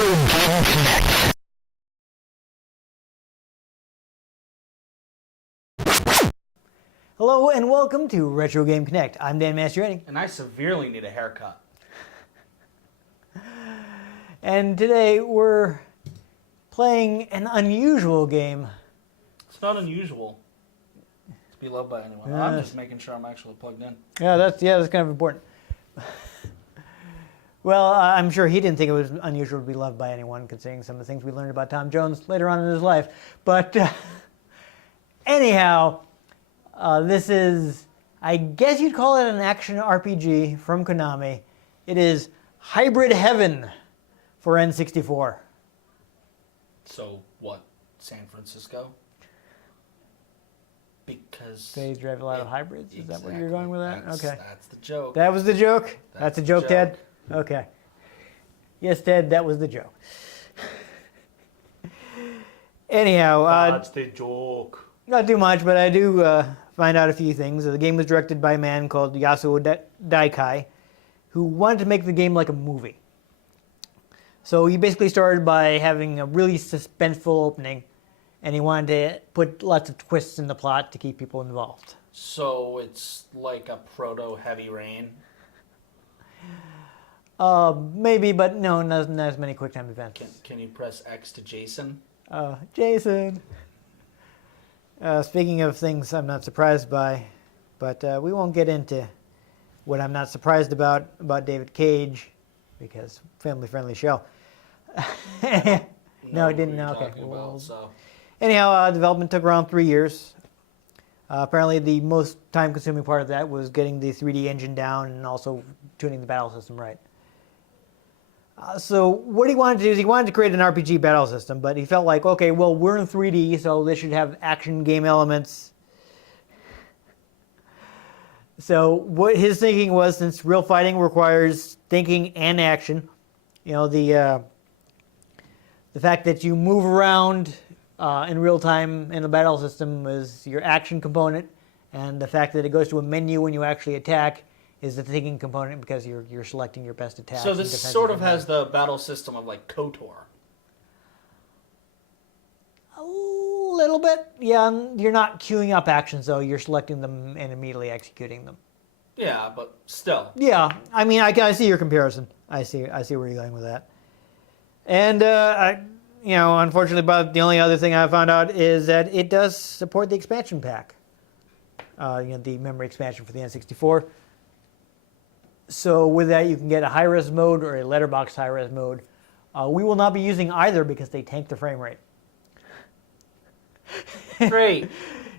Game Connect. Hello and welcome to Retro Game Connect. I'm Dan Mastriani. And I severely need a haircut. And today we're playing an unusual game. It's not unusual to be loved by anyone. I'm just making sure I'm actually plugged in. Yeah, that's kind of important. Well, I'm sure he didn't think it was unusual to be loved by anyone, considering some of the things we learned about Tom Jones later on in his life. But anyhow, this is, I guess you'd call it an action RPG from Konami. It is Hybrid Heaven for N64. So, what? San Francisco? Because They drive a lot of hybrids? Is that where you're going with that? Okay. That's the joke. That was the joke? That's a joke, the Ted? joke. Okay. Yes, Ted, that was the joke. Anyhow, That's the joke. not too much, but I do find out a few things. The game was directed by a man called Yasuo Daikai, who wanted to make the game like a movie. So he basically started by having a really suspenseful opening, and he wanted to put lots of twists in the plot to keep people involved. So, it's like a proto-Heavy Rain? Maybe, but no, not as many QuickTime events. Can you press X to Jason? Jason. Speaking of things I'm not surprised by, but we won't get into what I'm not surprised about David Cage, because family-friendly show. No, it didn't. No, okay. Anyhow, development took around 3 years. Apparently, the most time-consuming part of that was getting the 3D engine down and also tuning the battle system right. So what he wanted to do is he wanted to create an RPG battle system, but he felt like, okay, well, we're in 3D, so this should have action game elements. So what his thinking was, since real fighting requires thinking and action, you know, the fact that you move around in real time in the battle system is your action component, and the fact that it goes to a menu when you actually attack is the thinking component, because you're selecting your best attacks. So this sort of has the battle system of like KOTOR. A little bit, yeah. You're not queuing up actions though. You're selecting them and immediately executing them. Yeah, but still. Yeah, I mean, I see your comparison. I see where you're going with that. And unfortunately, but the only other thing I found out is that it does support the expansion pack. The memory expansion for the N64. So with that, you can get a high-res mode or a letterbox high-res mode. We will not be using either because they tank the frame rate. Great.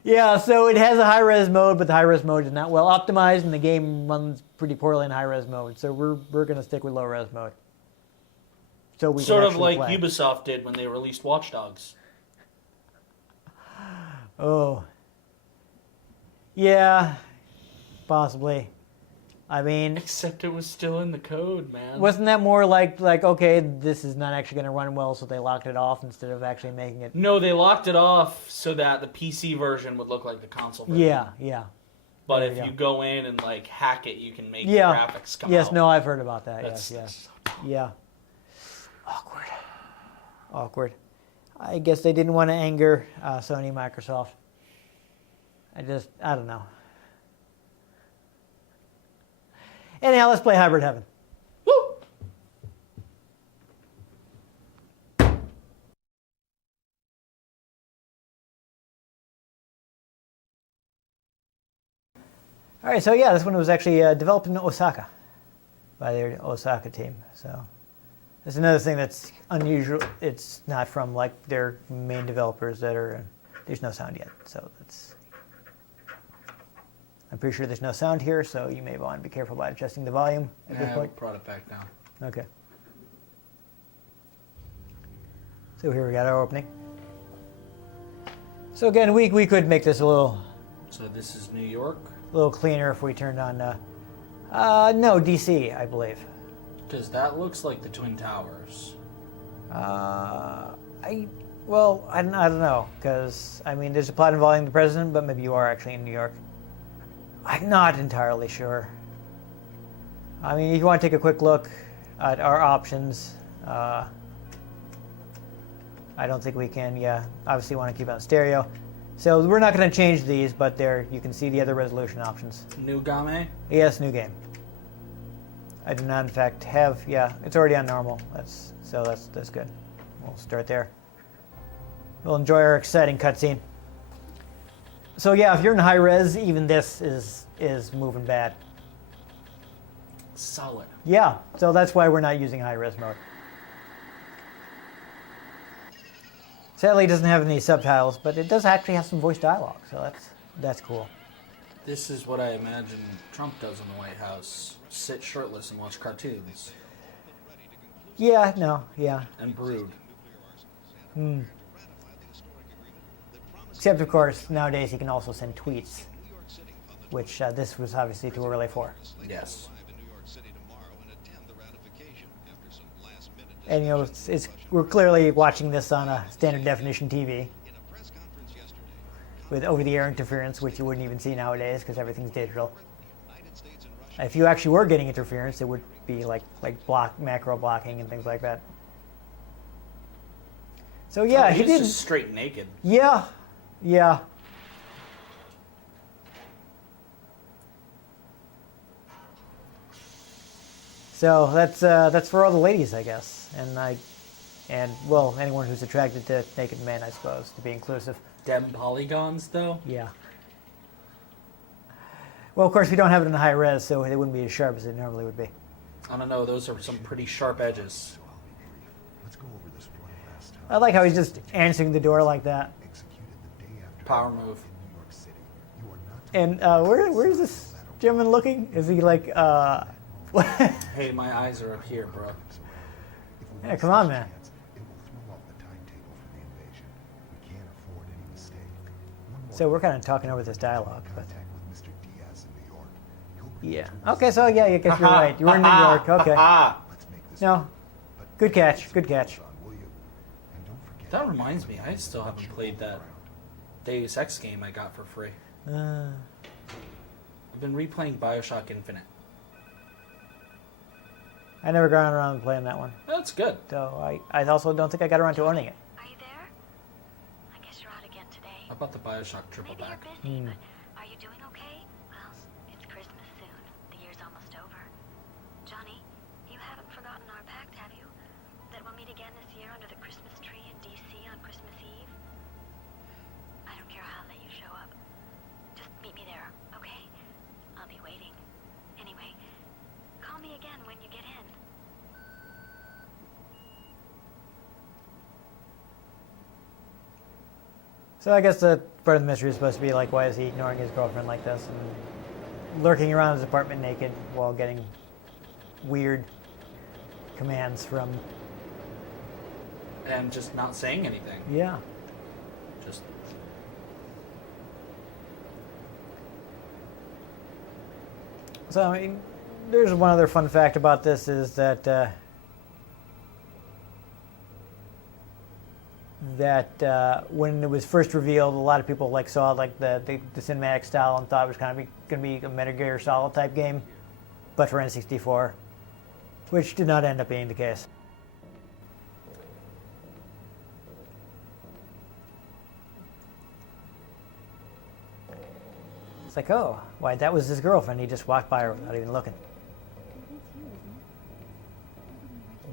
Yeah, so it has a high-res mode, but the high-res mode is not well optimized, and the game runs pretty poorly in high-res mode. So we're going to stick with low-res mode. So we Sort can of like play. Ubisoft did when they released Watch Dogs. Oh. Yeah, possibly. I mean, Except it was still in the code, man. wasn't that more like okay, this is not actually going to run well, so they locked it off instead of actually making it? No, they locked it off so that the PC version would look like the console version. Yeah. But There if you you go. go in and like hack it, you can make the Yeah. graphics come Yes, out. no, I've heard about that. That's Yes. so Yeah. Awkward. I guess they didn't want to anger Sony and Microsoft. I don't know. Anyhow, let's play Hybrid Heaven. Woo! All right, so yeah, this one was actually developed in Osaka by their Osaka team. So that's another thing that's unusual. It's not from like their main developers that are. There's no sound yet, so that's. I'm pretty sure there's no sound here, so you may want to be careful about adjusting the volume at this Yeah, point. brought it back down. Okay. So here we got our opening. So again, we could make this a little So this is New York? cleaner if we turned on. No, DC, I believe. Because that looks like the Twin Towers. I don't know, because I mean, there's a plot involving the president, but maybe you are actually in New York. I'm not entirely sure. I mean, if you want to take a quick look at our options, I don't think we can. Yeah, obviously want to keep it on stereo. So we're not going to change these, but there you can see the other resolution options. New game? Yes, new game. I do not, in fact, have. Yeah, it's already on normal. That's good. We'll start there. We'll enjoy our exciting cutscene. So yeah, if you're in high res, even this is moving bad. Solid. Yeah, so that's why we're not using high res mode. Sadly, it doesn't have any subtitles, but it does actually have some voice dialogue, so that's cool. This is what I imagine Trump does in the White House. Sit shirtless and watch cartoons. Yeah, no, yeah. And brood. Except, of course, nowadays he can also send tweets, which this was obviously too early for. Yes. And, you know, we're clearly watching this on a standard definition TV with over-the-air interference, which you wouldn't even see nowadays because everything's digital. If you actually were getting interference, it would be like macro blocking and things like that. So yeah, he did just straight naked. Yeah, yeah. So that's for all the ladies, I guess, and well, anyone who's attracted to naked men, I suppose, to be inclusive. Dem polygons, though. Yeah. Well, of course, we don't have it in high res, so it wouldn't be as sharp as it normally would be. I don't know. Those are some pretty sharp edges. Let's go over this one last time. I like how he's just answering the door like that. Executed the day after Power move. in New York City. You are not And where's this gentleman looking? Is he like Hey, my eyes are up here, bro. Yeah, come on, man. It will throw off the timetable for the invasion. We can't afford any mistake. One more So we're kind of talking over this dialogue, but contact with Mr. Diaz in New York. He'll bring yeah. you to Okay, so yeah, I guess you're right. You were in New York. Okay. Let's make this No. work. But Good catch. Good catch. Son, will you? And don't forget That reminds me, I still haven't played that Deus Ex game I got for free. I've been replaying Bioshock Infinite. I never got around to playing that one, That's good. so I also don't think I got around to owning it. Are you there? I guess you're out again today. How about the Bioshock triple Maybe back? you're busy, but are you doing okay? Well, it's Christmas soon. The year's almost over. Johnny, you haven't forgotten our pact, have you? That we'll meet again this year under the Christmas tree in D.C. on Christmas Eve? I don't care how late you show up. Just meet me there, okay? I'll be waiting. Anyway, call me again when you get in. So I guess the part of the mystery is supposed to be like, why is he ignoring his girlfriend like this and lurking around his apartment naked while getting weird commands from, And just not saying anything. yeah. Just So, I mean, there's one other fun fact about this is that when it was first revealed, a lot of people like saw like the cinematic style and thought it was kind of going to be a Metal Gear Solid type game, but for N64, which did not end up being the case. It's like, oh, why, that was his girlfriend. He just walked by her without even looking.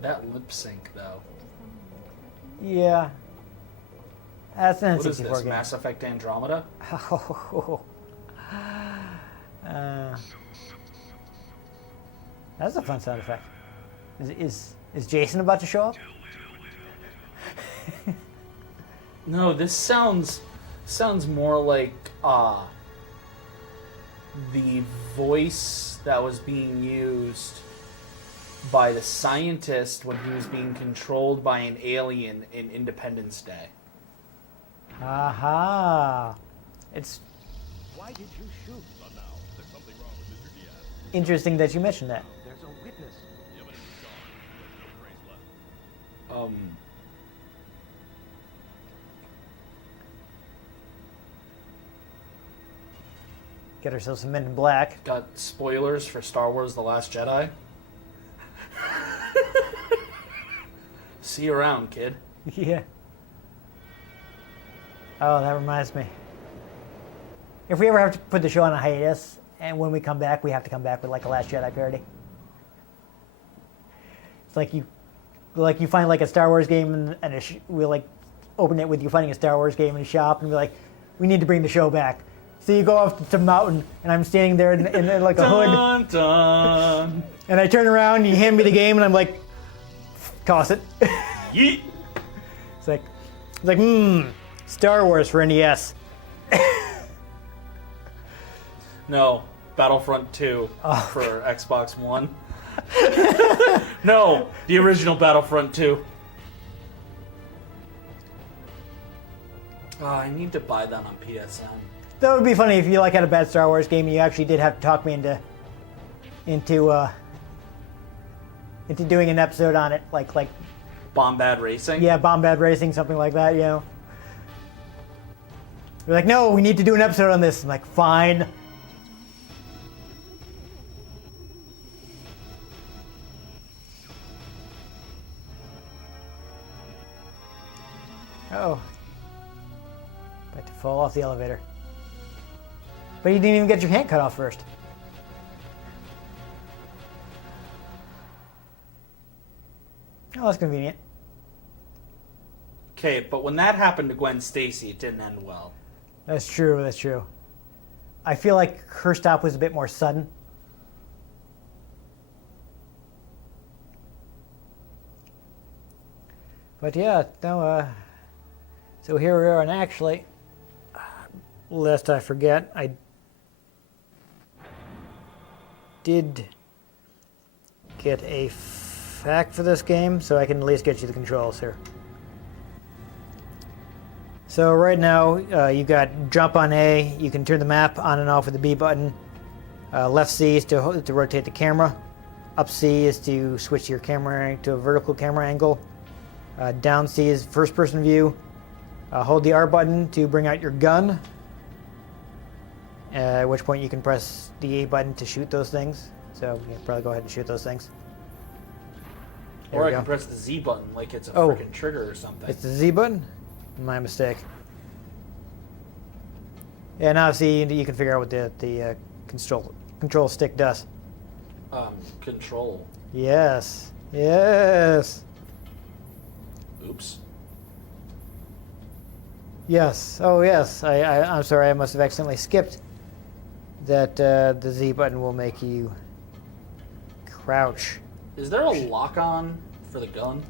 that lip sync, though. Yeah. That's an What is N64 this? game. Mass Effect Andromeda? That's a fun sound effect. Is Jason about to show up? No, this sounds more like the voice that was being used by the scientist when he was being controlled by an alien in Independence Day. Aha. It's Why did you shoot? Not now. There's something wrong with Mr. Diaz. interesting that you mentioned that. There's a witness. Um, The evidence is gone. There's no trace left. Get ourselves some Men in Black. Got spoilers for Star Wars The Last Jedi. See you around, kid. Yeah. Oh, that reminds me. If we ever have to put the show on a hiatus, and when we come back, we have to come back with like a Last Jedi parody. It's like you find like a Star Wars game and we like open it with you finding a Star Wars game in a shop and be like, we need to bring the show back. So you go off to some mountain and I'm standing there in like a hood. Dun, dun. And I turn around and you hand me the game and I'm like, toss it. Yeet. It's like, Star Wars for NES. No, Battlefront 2 for Xbox One. No, the original Battlefront 2. Oh, I need to buy that on PSN. That would be funny if you like had a bad Star Wars game and you actually did have to talk me into doing an episode on it, like Bombad Racing? yeah, Bombad Racing, something like that, you know. You're like, no, we need to do an episode on this. I'm like, fine. Oh. About to fall off the elevator. But you didn't even get your hand cut off first. Oh, that's convenient. Okay, but when that happened to Gwen Stacy, it didn't end well. That's true, that's true. I feel like her stop was a bit more sudden. But yeah, no, so here we are, and actually, lest I forget, I did get a fact for this game, so I can at least get you the controls here. So right now, you got jump on A. You can turn the map on and off with the B button. Left C is to rotate the camera. Up C is to switch your camera to a vertical camera angle. Down C is first-person view. Hold the R button to bring out your gun. At which point you can press the A button to shoot those things. So you can probably go ahead and shoot those things. There Or we I go. can press the Z button like it's a Oh. freaking trigger or something. It's the Z button? My mistake. Yeah, now see, you can figure out what the control stick does. Control. Yes. Yes. Oops. Yes. Oh, yes. I'm sorry. I must have accidentally skipped that the Z button will make you crouch. Is there a lock-on for the gun?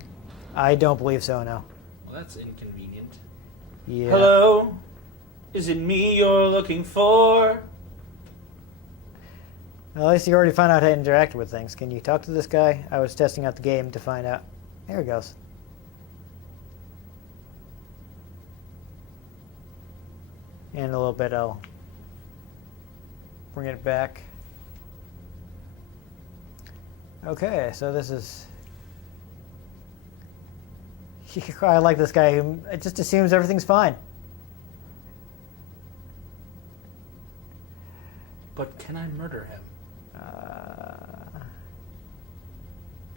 I don't believe so, no. Well, that's inconvenient. Yeah. Hello? Is it me you're looking for? Well, at least you already found out how to interact with things. Can you talk to this guy? I was testing out the game to find out. There he goes. In a little bit, I'll bring it back. Okay, so this is... I like this guy who just assumes everything's fine. But can I murder him?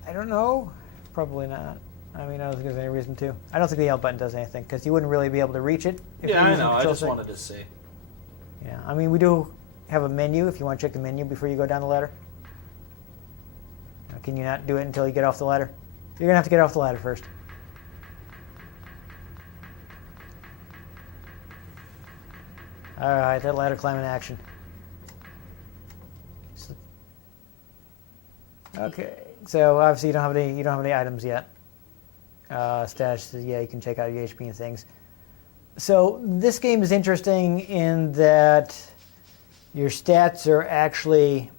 I don't know. Probably not. I mean, I don't think there's any reason to. I don't think the L button does anything, because you wouldn't really be able to reach it. If Yeah, you're I using know. the I control just stick. wanted to see. Yeah, I mean, we do have a menu if you want to check the menu before you go down the ladder. Can you not do it until you get off the ladder? You're going to have to get off the ladder first. Alright, that ladder climb in action. Okay, so obviously you don't have any items yet. Stash says, yeah, you can check out your HP and things. So this game is interesting in that your stats are actually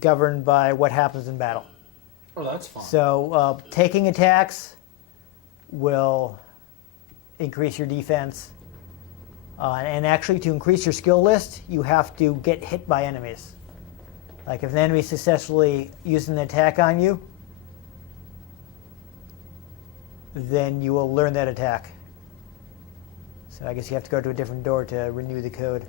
governed by what happens in battle. Oh, that's fun. So taking attacks will increase your defense. And actually, to increase your skill list, you have to get hit by enemies. Like if an enemy successfully uses an attack on you, then you will learn that attack. So I guess you have to go to a different door to renew the code.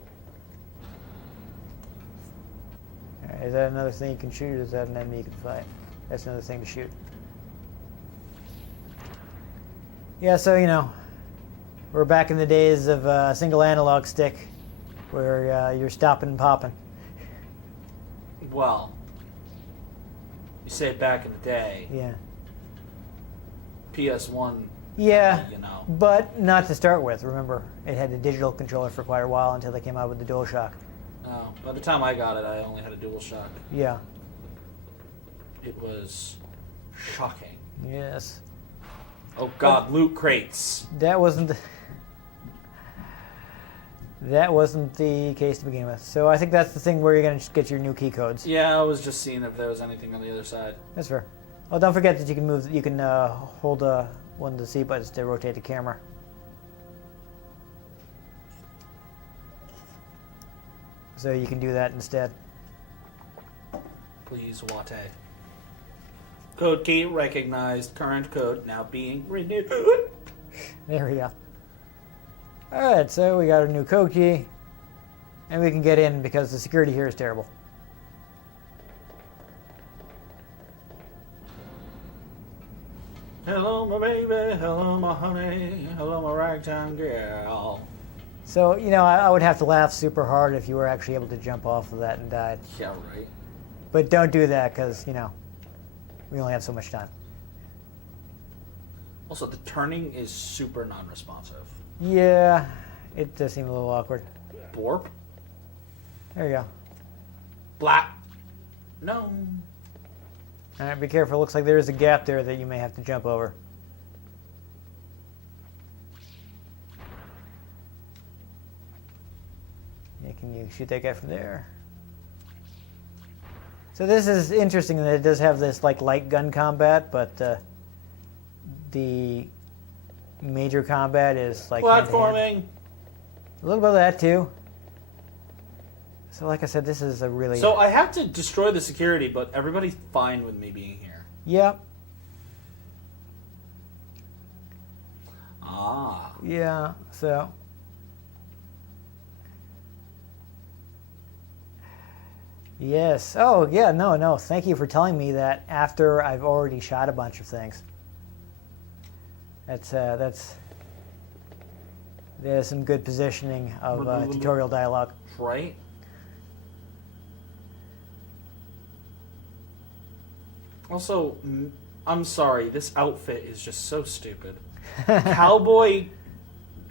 All right, is that another thing you can shoot, or is that an enemy you can fight? That's another thing to shoot. Yeah, so, you know, We're back in the days of a single analog stick, where you're stopping and popping. Well, you say back in the day, Yeah. PS1. Yeah, You know. but not to start with. Remember, it had a digital controller for quite a while until they came out with the DualShock. No, by the time I got it, I only had a DualShock. Yeah. It was shocking. Yes. Oh God, loot crates. That wasn't. That wasn't the case to begin with. So I think that's the thing where you're going to get your new key codes. Yeah, I was just seeing if there was anything on the other side. That's fair. Oh, don't forget that you can move. You can hold one of the C buttons to rotate the camera. So you can do that instead. Please, Wate. Code key recognized. Current code now being renewed. There we go. Alright, so we got a new code key. And we can get in because the security here is terrible. Hello, my baby. Hello, my honey. Hello, my ragtime girl. So, you know, I would have to laugh super hard if you were actually able to jump off of that and died. Yeah, right. But don't do that because, you know, we only have so much time. Also, the turning is super non-responsive. Yeah, it does seem a little awkward. Borp. There you go. Blap. No. Alright, be careful. Looks like there is a gap there that you may have to jump over. Yeah, can you shoot that guy from there? So this is interesting that it does have this like light gun combat, but the major combat is like hand-to-hand. Platforming. A little bit of that too. So like I said, this is a really... So I have to destroy the security, but everybody's fine with me being here. Yep. Ah. Yeah, so... Yes. Oh, yeah, no. Thank you for telling me that after I've already shot a bunch of things. There's some good positioning of tutorial dialogue. Right? Also, I'm sorry, this outfit is just so stupid. Cowboy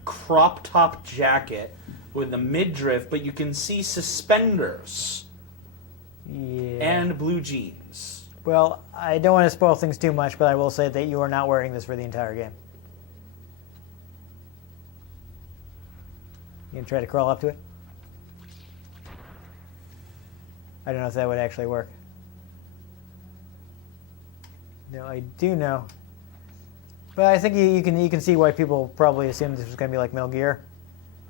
crop top jacket with a midriff, but you can see suspenders Yeah. and blue jeans. Well, I don't want to spoil things too much, but I will say that you are not wearing this for the entire game. You gonna try to crawl up to it? I don't know if that would actually work. No, I do know. But I think you can see why people probably assumed this was going to be like Metal Gear,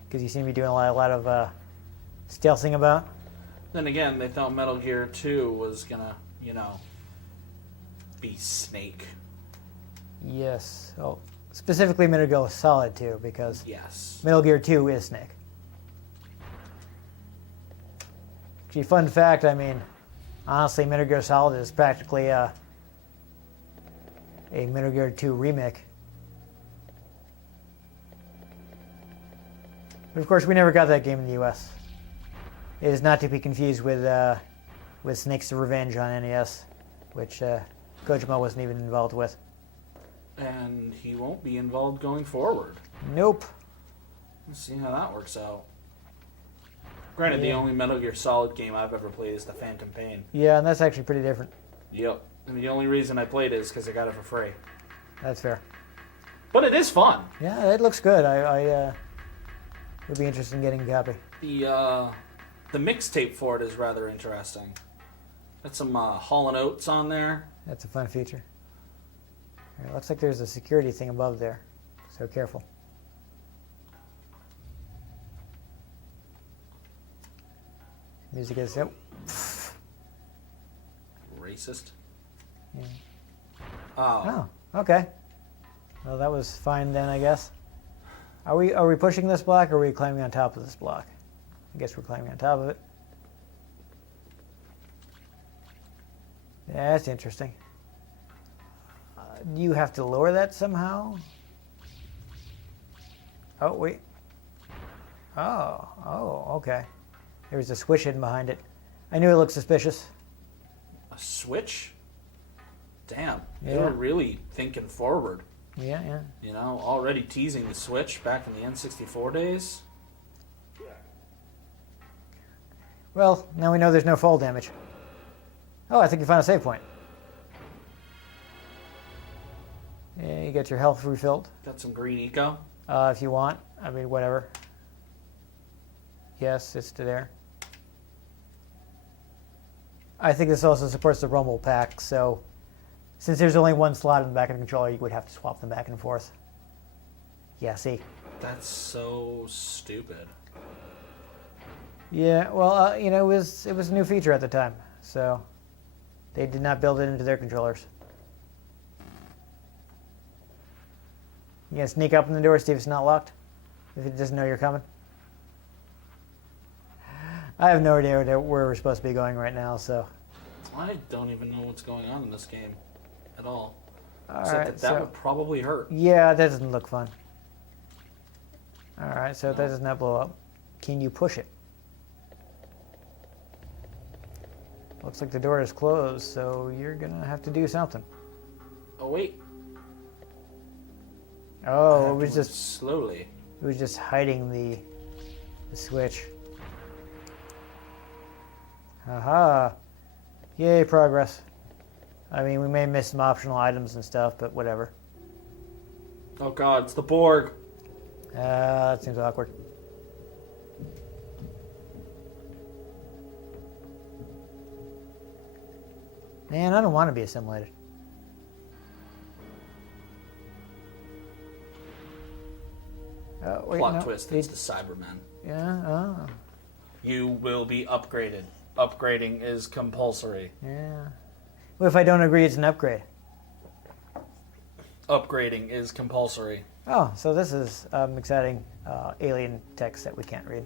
because you seem to be doing a lot of stealthing about. Then again, they thought Metal Gear 2 was gonna, be Snake. Yes. Oh, specifically Metal Gear Solid 2, because Yes. Metal Gear 2 is Snake. Actually, fun fact, I mean, honestly, Metal Gear Solid is practically a Metal Gear 2 remake. But of course, we never got that game in the US. It is not to be confused with Snake's Revenge on NES, which Kojima wasn't even involved with. And he won't be involved going forward. Nope. Let's see how that works out. Granted, the only Metal Gear Solid game I've ever played is the Phantom Pain. Yeah, and that's actually pretty different. Yep. And the only reason I played it is because I got it for free. That's fair. But it is fun. Yeah, it looks good. I would be interested in getting a copy. The mixtape for it is rather interesting. Got some Hall & Oates on there. That's a fun feature. It looks like there's a security thing above there, so careful. Music is... Oh. Racist. Yeah. Oh. Oh, okay. Well, that was fine then, I guess. Are we pushing this block, or are we climbing on top of this block? I guess we're climbing on top of it. Yeah, that's interesting. Do you have to lower that somehow? Oh, wait. Oh, okay. There was a switch hidden behind it. I knew it looked suspicious. A switch? Damn, they Yeah. were really thinking forward. Yeah, yeah. You know, already teasing the Switch back in the N64 days. Well, now we know there's no fall damage. Oh, I think you found a save point. Yeah, you get your health refilled. Got some green eco. If you want. I mean, whatever. Yes, it's there. I think this also supports the Rumble pack, so since there's only one slot in the back of the controller, you would have to swap them back and forth. Yeah, see? That's so stupid. Yeah, well, you know, it was a new feature at the time, so they did not build it into their controllers. You gonna sneak up in the door, see if it's not locked? If it doesn't know you're coming? I have no idea where we're supposed to be going right now, so. I don't even know what's going on in this game at all. All Except right, that would probably hurt. Yeah, that doesn't look fun. All right, so that does not blow up. Can you push it? Looks like the door is closed, so you're gonna have to do something. Oh wait. I Oh, have it was to move just slowly. hiding the switch. Aha! Yay, progress. I mean, we may miss some optional items and stuff, but whatever. Oh god, it's the Borg. That seems awkward. Man, I don't want to be assimilated. Wait, Plot no, twist, it's the Cybermen. Yeah, oh, You will be upgraded. Upgrading is compulsory. yeah. What if I don't agree it's an upgrade? Upgrading is compulsory. Oh, so this is exciting alien text that we can't read.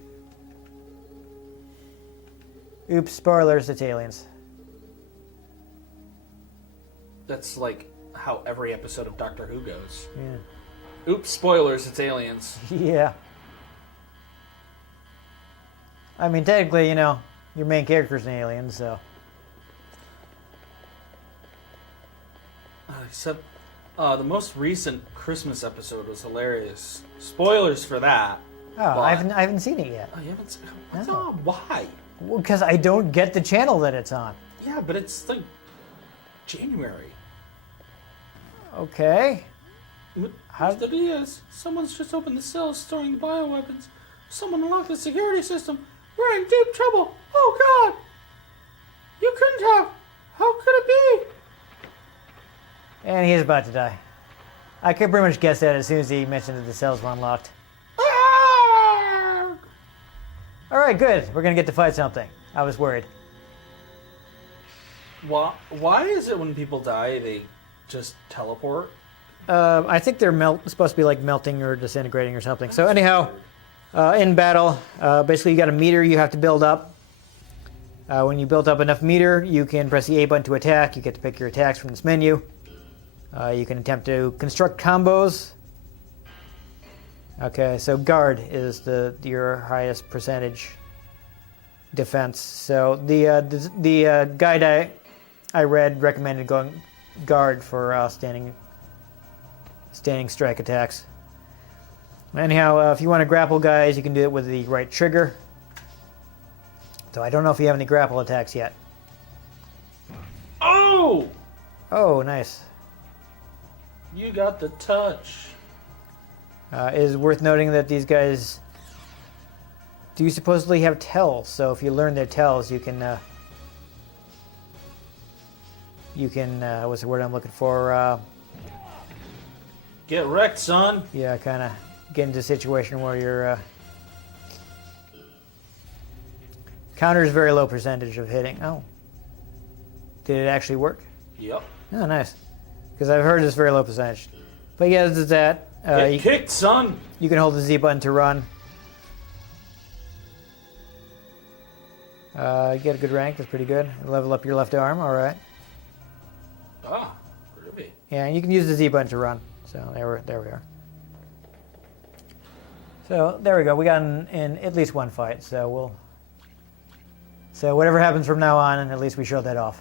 Oops, spoilers, it's aliens. That's like how every episode of Doctor Who goes. Yeah. Oops, spoilers, it's aliens. Yeah. I mean, technically, you know, your main character's an alien, so. Except the most recent Christmas episode was hilarious. Spoilers for that. Oh, But- I haven't seen it yet. Oh, you haven't seen it? No. Why? Because I don't get the channel that it's on. Yeah, but it's like January. Okay. How- The is, someone's just opened the cells storing the bioweapons. Someone unlocked the security system. We're in deep trouble. Oh god! You couldn't have. How could it be? And he's about to die. I could pretty much guess that as soon as he mentioned that the cells were unlocked. Ah! All right, good. We're going to get to fight something. I was worried. Why is it when people die they just teleport? I think they're supposed to be like melting or disintegrating or something. So anyhow, in battle, basically you got a meter you have to build up. When you build up enough meter, you can press the A button to attack. You get to pick your attacks from this menu. You can attempt to construct combos. Okay, so guard is your highest percentage defense. So the guide I read recommended going guard for standing strike attacks. Anyhow, if you want to grapple guys, you can do it with the right trigger. So I don't know if you have any grapple attacks yet. Oh! Oh, nice. You got the touch. It is worth noting that these guys do supposedly have tells. So if you learn their tells, you can what's the word I'm looking for? Get wrecked, son. Yeah, kind of get into a situation where your counter is very low percentage of hitting. Oh, did it actually work? Yep. Oh, nice. Because I've heard it's very low percentage. But yeah, this is that. Get kicked, son. You can hold the Z button to run. Get a good rank. That's pretty good. Level up your left arm. All right. Ah, groovy. Yeah, and you can use the Z button to run. So there we are. So there we go. We got in at least one fight. So whatever happens from now on, at least we showed that off.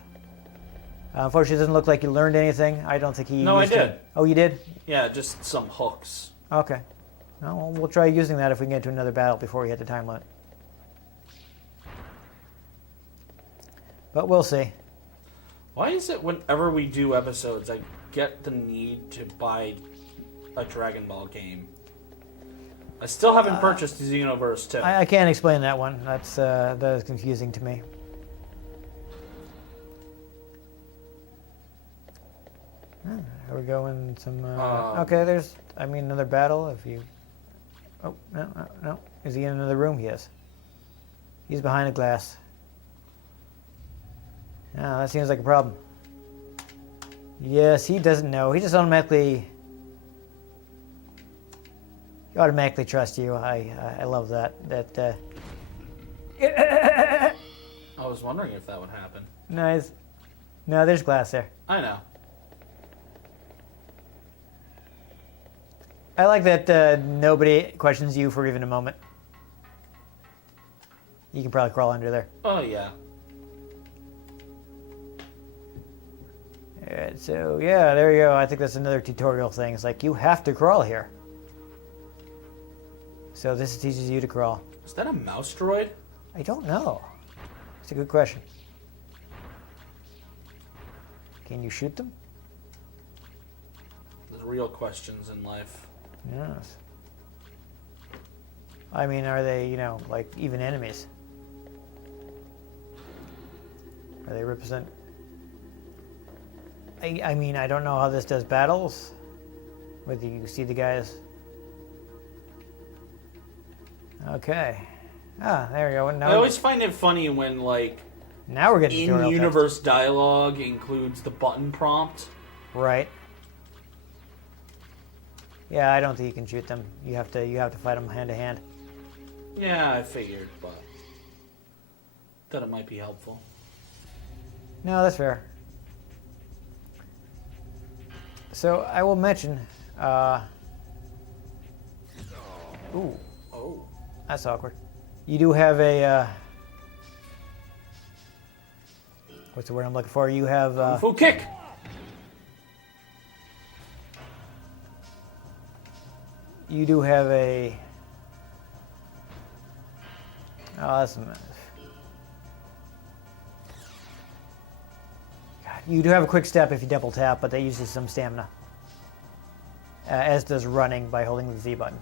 Unfortunately, it doesn't look like you learned anything. I don't think he. No, I used did. it. Oh, you did? Yeah, just some hooks. Okay. Well, we'll try using that if we can get to another battle before we hit the time limit. But we'll see. Why is it whenever we do episodes, I get the need to buy a Dragon Ball game? I still haven't purchased Xenoverse 2. I can't explain that one. That is confusing to me. Here we go in some. Okay, there's. I mean, another battle. If you. Oh no! Is he in another room? He is. He's behind a glass. Ah, that seems like a problem. Yes, he doesn't know. He just automatically. He automatically trusts you. I love that. I was wondering if that would happen. Nice. No, there's glass there. I know. I like that nobody questions you for even a moment. You can probably crawl under there. Oh, yeah. Alright, so yeah, there you go. I think that's another tutorial thing. It's like, you have to crawl here. So this teaches you to crawl. Is that a mouse droid? I don't know. It's a good question. Can you shoot them? There's real questions in life. Yes. I mean, are they, like even enemies? Are they represent? I mean, I don't know how this does battles. Whether you see the guys. Okay. Ah, there we go. Now I always find it funny when, like, now we're getting tutorial text. in-universe dialogue includes the button prompt. Right. Yeah, I don't think you can shoot them. You have to fight them hand to hand. Yeah, I figured, but thought it might be helpful. No, that's fair. So I will mention. Ooh, Oh. that's awkward. You do have a. What's the word I'm looking for? You have. Full kick! You do have a. Oh, that's. God, you do have a quick step if you double tap, but that uses some stamina. As does running by holding the Z button.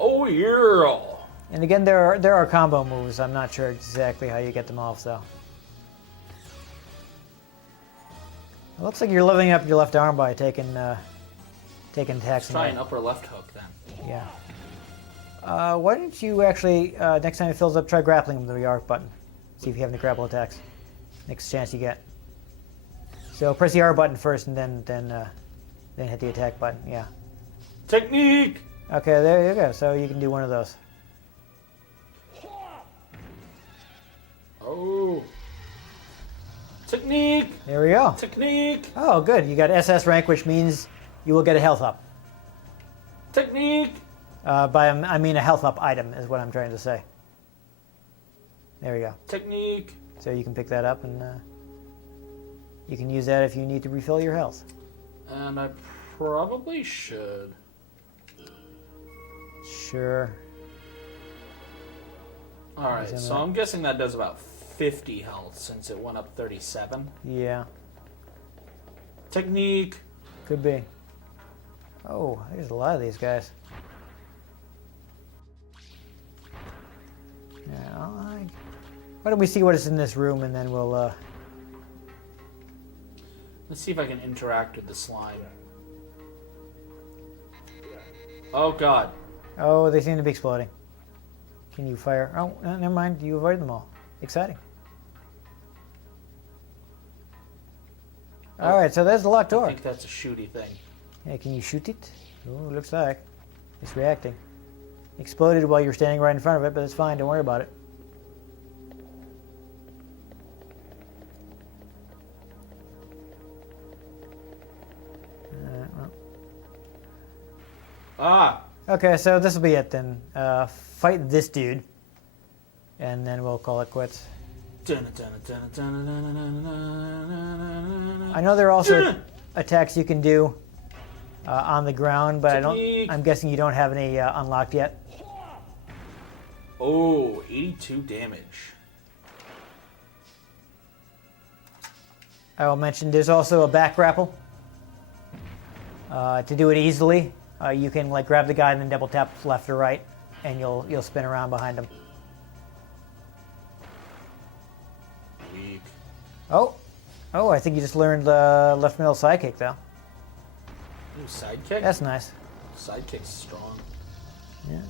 Oh, yeah! And again, there are combo moves. I'm not sure exactly how you get them off, though. It looks like you're leveling up your left arm by taking attacks. Let's try an upper left hook then. Yeah. Why don't you actually, next time it fills up, try grappling with the R button. See if you have any grapple attacks. Next chance you get. So press the R button first, and then hit the attack button. Yeah. Technique! Okay, there you go. So you can do one of those. Oh. Technique! There we go. Technique! Oh, good. You got SS rank, which means you will get a health up. Technique! I mean a health up item is what I'm trying to say. There we go. Technique! So you can pick that up, and you can use that if you need to refill your health. And I probably should. Sure. Alright, so I'm guessing that does about 50 health since it went up 37. Yeah, Technique! could be. Oh, there's a lot of these guys. Yeah, why don't we see what is in this room, and then we'll. Let's see if I can interact with the slime. Oh god. Oh, they seem to be exploding. Can you fire? Oh, never mind. You avoided them all. Exciting. All right, so there's the locked I door. think that's a shooty thing. Yeah, can you shoot it? Oh, looks like it's reacting. Exploded while you're standing right in front of it, but it's fine. Don't worry about it. Well. Ah. Okay, so this will be it then. Fight this dude, and then we'll call it quits. I know there are also attacks you can do on the ground, but I'm guessing you don't have any unlocked yet. Oh, 82 damage. I will mention there's also a back grapple. To do it easily, you can like grab the guy and then double tap left or right, and you'll spin around behind him. Weak. Oh, I think you just learned the left middle sidekick though. Ooh, sidekick? That's nice. Sidekick's strong. Yeah.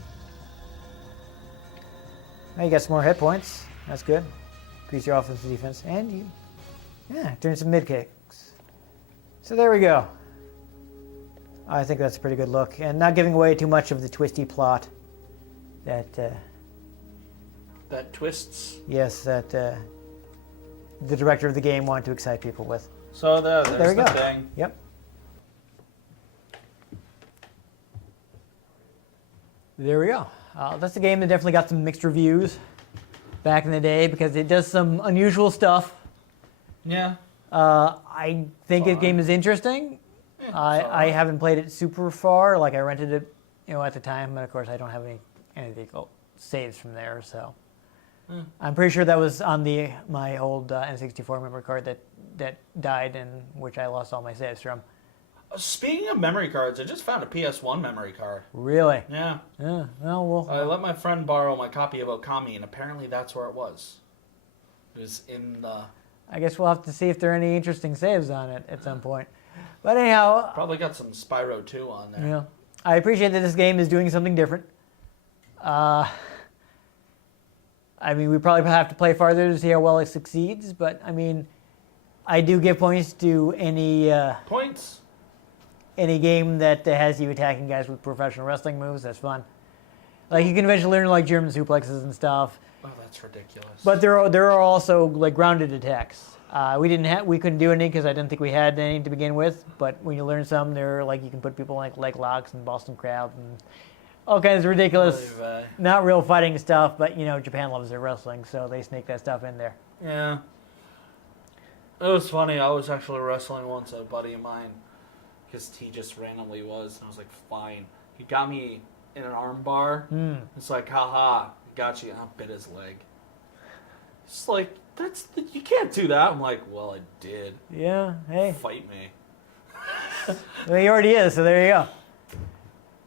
Now you got some more hit points. That's good. Increase your offensive defense, and you, turn some mid kicks. So there we go. I think that's a pretty good look, and not giving away too much of the twisty plot that. That twists. Yes, that the director of the game wanted to excite people with. So there's There we the go. thing. Yep. There we go. That's a game that definitely got some mixed reviews back in the day because it does some unusual stuff. Yeah. I think the game is interesting. I haven't played it super far. Like I rented it, at the time, but of course I don't have any saves from there. So I'm pretty sure that was on my old N64 memory card that died, and which I lost all my saves from. Speaking of memory cards, I just found a PS1 memory card. Really? Yeah. Yeah. Well, I let my friend borrow my copy of Okami, and apparently that's where it was. It was in the... I guess we'll have to see if there are any interesting saves on it at some point. But anyhow, Probably got some Spyro 2 on there. I appreciate that this game is doing something different. I mean, we probably have to play farther to see how well it succeeds, but I mean, I do give points to any Points? any game that has you attacking guys with professional wrestling moves. That's fun. Like you can eventually learn like German suplexes and stuff. Oh, that's ridiculous. But there are also like grounded attacks. We couldn't do any because I didn't think we had any to begin with. But when you learn some, they're like you can put people like leg locks and Boston Crab and all kinds of ridiculous, not real fighting stuff. But Japan loves their wrestling, so they sneak that stuff in there. Yeah. It was funny. I was actually wrestling once, a buddy of mine, because he just randomly was, and I was like, fine. He got me in an arm bar. It's like, haha, got you. And I bit his leg. It's like, you can't do that. I'm like, well, I did. Yeah. Hey. Fight me. Well, he already is. So there you go.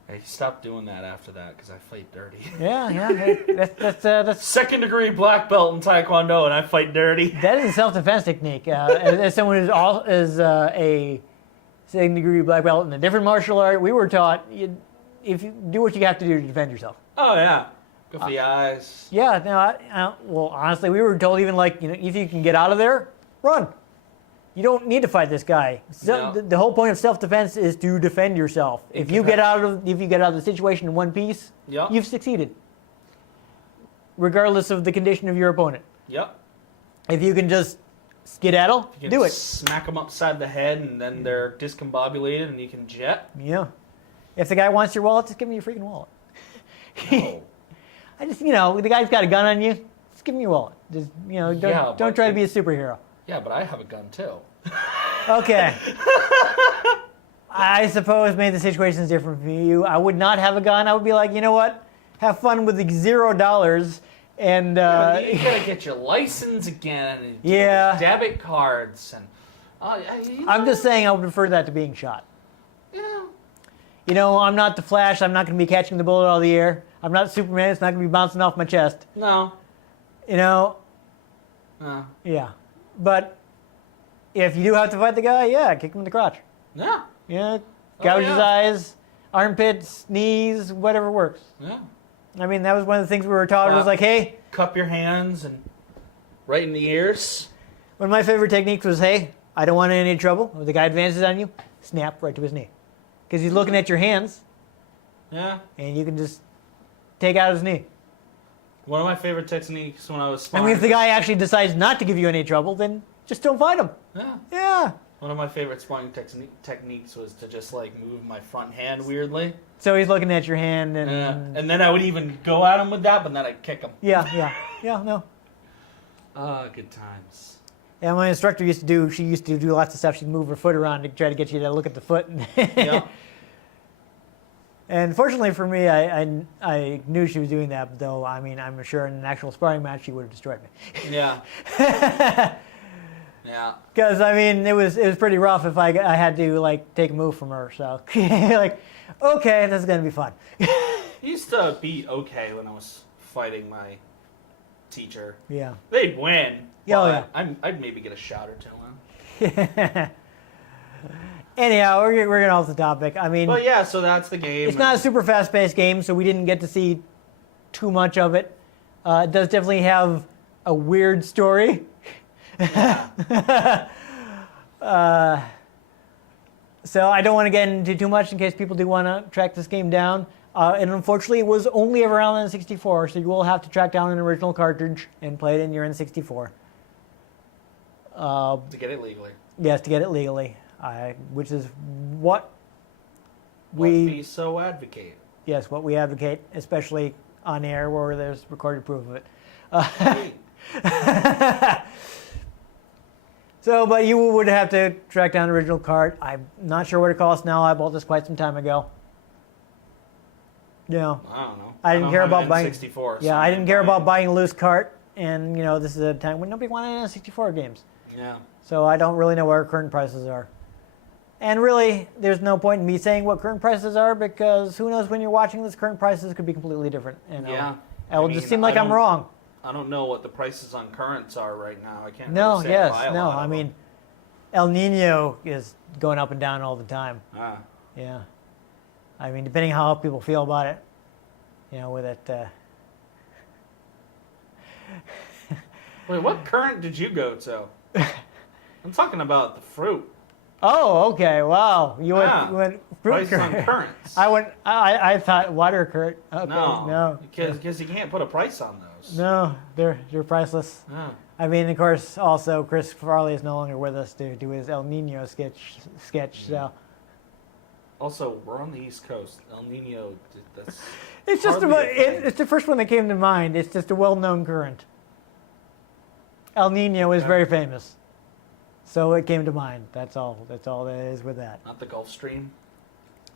Hey, stop doing that after that, because I fight dirty. Yeah. Hey, that's Second degree black belt in Taekwondo, and I fight dirty. that is a self-defense technique. As someone who's a second degree black belt in a different martial art, we were taught if you do what you have to do to defend yourself. Oh, yeah. Go for the eyes. Yeah. No. Well, honestly, we were told even like if you can get out of there, run. You don't need to fight this guy. So, No. the whole point of self-defense is to defend yourself. If you get out of the situation in one piece, Yep. you've succeeded, regardless of the condition of your opponent. Yep. If you can just skedaddle, You can do it. smack them upside the head, and then they're discombobulated, and you can jet. Yeah. If the guy wants your wallet, just give him your freaking wallet. No. I just, the guy's got a gun on you. Just give him your wallet. Just, Yeah, don't try to be a superhero. Yeah, but I have a gun, too. Okay. I suppose maybe the situation is different for you. I would not have a gun. I would be like, you know what? Have fun with the $0 and You gotta get your license again, and Yeah. debit cards, and I'm just saying I would prefer that to being shot. Yeah. I'm not the Flash. I'm not going to be catching the bullet out of the air. I'm not Superman. It's not going to be bouncing off my chest. No. No. Yeah. But if you do have to fight the guy, yeah, kick him in the crotch. Yeah. Yeah. Gouge his yeah. eyes, armpits, knees, whatever works. Yeah. I mean, that was one of the things we were taught. It was like, hey, Cup your hands and right in the ears. one of my favorite techniques was, hey, I don't want any trouble. If the guy advances on you, snap right to his knee. Because he's looking at your hands, Yeah. and you can just take out his knee. One of my favorite techniques when I was I sparring. mean, if the guy actually decides not to give you any trouble, then just don't fight him. Yeah. Yeah. One of my favorite spawning techniques was to just like move my front hand weirdly. So he's looking at your hand and... And then I would even go at him with that, but then I'd kick him. Yeah, no. Good times. Yeah, my instructor used to do lots of stuff. She'd move her foot around to try to get you to look at the foot. Yeah. And fortunately for me, I knew she was doing that, though, I mean, I'm sure in an actual sparring match, she would have destroyed me. Yeah. Yeah. Because, I mean, it was pretty rough if I had to, like, take a move from her, so, like, okay, this is going to be fun. I used to be okay when I was fighting my teacher. Yeah. They'd win. Oh, but yeah. I'd maybe get a shot or two in. Anyhow, we're getting off the topic. I mean, But yeah, so that's the game. it's not a super fast-paced game, so we didn't get to see too much of it. It does definitely have a weird story. Yeah. So I don't want to get into too much in case people do want to track this game down. And unfortunately, it was only ever on the N64, so you will have to track down an original cartridge and play it in your N64. To get it legally. Yes, to get it legally, which is what We so advocate. Yes, what we advocate, especially on air where there's recorded proof of it. So, but you would have to track down the original cart. I'm not sure what it costs now. I bought this quite some time ago. You know, I don't know. I didn't care about buying. N64. Yeah, I didn't care about buying a loose cart, and you know, this is a time when nobody wanted N64 games. Yeah. So I don't really know what our current prices are. And really, there's no point in me saying what current prices are because who knows when you're watching this, current prices could be completely different. And Yeah. it will just seem like I'm wrong. I don't know what the prices on currents are right now. I can't. No, really say yes, I buy a no. lot of I them. mean, El Nino is going up and down all the time. Ah. Yeah. I mean, depending how people feel about it, you know, with it. Wait, what current did you go to? I'm talking about the fruit. Oh, okay. Wow. You Ah, went fruit Prices on current. currents. I thought water current. Okay. No, No. because you can't put a price on those. No, they're priceless. Ah. I mean, of course, also Chris Farley is no longer with us to do his El Nino sketch. So Also, we're on the East Coast. El Nino. That's. it's just hardly a thing. it's the first one that came to mind. It's just a well-known current. El Nino is very famous, so it came to mind. That's all. That's all that is with that. Not the Gulf Stream.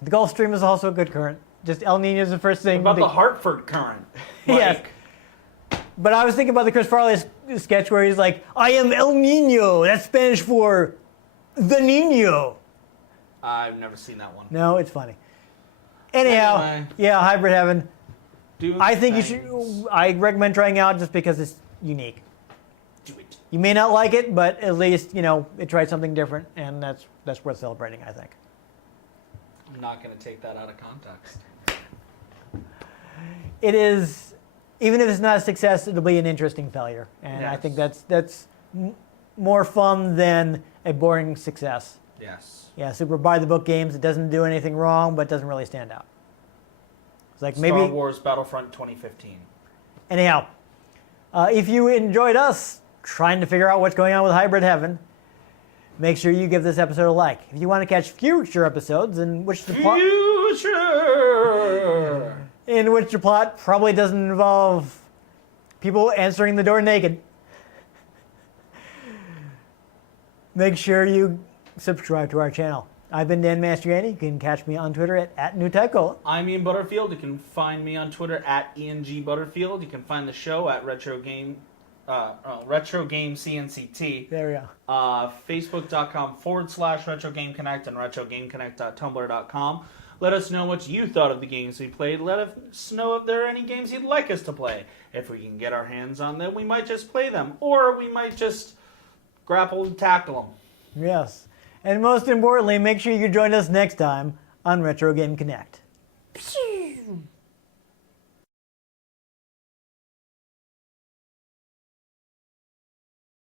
The Gulf Stream is also a good current. Just El Nino is the first thing. What about the Hartford current? Yes. But I was thinking about the Chris Farley sketch where he's like, "I am El Nino." That's Spanish for the Nino. I've never seen that one. No, it's funny. Anyhow, Anyway. yeah, Hybrid Heaven. Do I think things. you should. I recommend trying it out just because it's unique. Do it. You may not like it, but at least you know it tried something different, and that's worth celebrating. I think. I'm not going to take that out of context. It is, even if it's not a success, it'll be an interesting failure, and I Yes. think that's more fun than a boring success. Yes. Yeah, super by the book games. It doesn't do anything wrong, but doesn't really stand out. It's like Star maybe. Wars Battlefront 2015. Anyhow, if you enjoyed us trying to figure out what's going on with Hybrid Heaven, make sure you give this episode a like. If you want to catch future episodes in which the plot probably doesn't involve people answering the door naked, make sure you subscribe to our channel. I've been Dan Mastriani. You can catch me on Twitter at NewTypeCola. I'm Ian Butterfield. You can find me on Twitter at ENG Butterfield. You can find the show at Retro Game CNCT. There we go. Facebook.com/Retro Game Connect and RetroGameConnect.tumblr.com. Let us know what you thought of the games we played. Let us know if there are any games you'd like us to play. If we can get our hands on them, we might just play them. Or we might just grapple and tackle them. Yes. And most importantly, make sure you join us next time on Retro Game Connect. Phew.